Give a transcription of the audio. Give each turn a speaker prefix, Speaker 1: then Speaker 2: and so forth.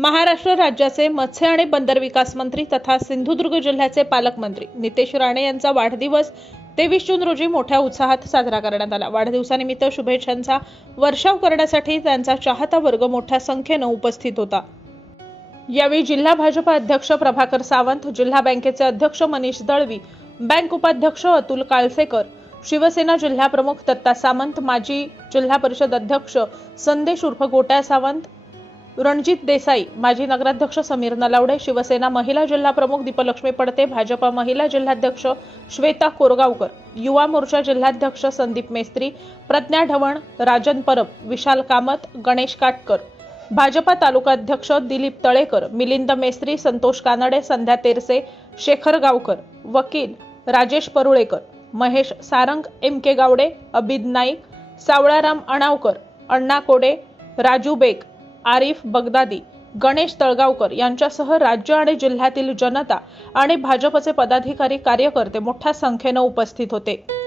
Speaker 1: महाराष्ट्र राज्याचे मत्स्य आणि बंदर विकास मंत्री तथा सिंधुदुर्ग जिल्ह्याचे पालकमंत्री नितेश राणे यांचा वाढदिवस तेवीस जून रोजी मोठ्या उत्साहात साजरा करण्यात आला. वाढदिवसानिमित्त शुभेच्छांचा वर्षाव करण्यासाठी त्यांचा चाहता वर्ग मोठ्या संख्येनं उपस्थित होता. यावेळी जिल्हा भाजपा अध्यक्ष प्रभाकर सावंत जिल्हा बँकेचे अध्यक्ष मनीष दळवी बँक उपाध्यक्ष अतुल काळसेकर शिवसेना जिल्हा प्रमुख दत्ता सामंत माजी जिल्हा परिषद अध्यक्ष संदेश उर्फ गोट्या सावंत रणजित देसाई माजी नगराध्यक्ष समीर नलावडे शिवसेना महिला जिल्हा प्रमुख दीपलक्ष्मी पडते भाजपा महिला जिल्हाध्यक्ष श्वेता कोरगावकर युवा मोर्चा जिल्हाध्यक्ष संदीप मेस्त्री प्रज्ञा ढवण राजन परब विशाल कामत गणेश काटकर. भाजपा तालुकाध्यक्ष दिलीप तळेकर मिलिंद मेस्त्री संतोष कानडे संध्या तेरसे शेखर गावकर वकील राजेश परुळेकर महेश सारंग एम के गावडे अबिद नाईक सावळाराम अणावकर अण्णा कोडे राजू बेग आरिफ बगदादी गणेश तळगावकर यांच्यासह राज्य आणि जिल्ह्यातील जनता आणि भाजपचे पदाधिकारी कार्यकर्ते मोठ्या संख्येनं उपस्थित होते.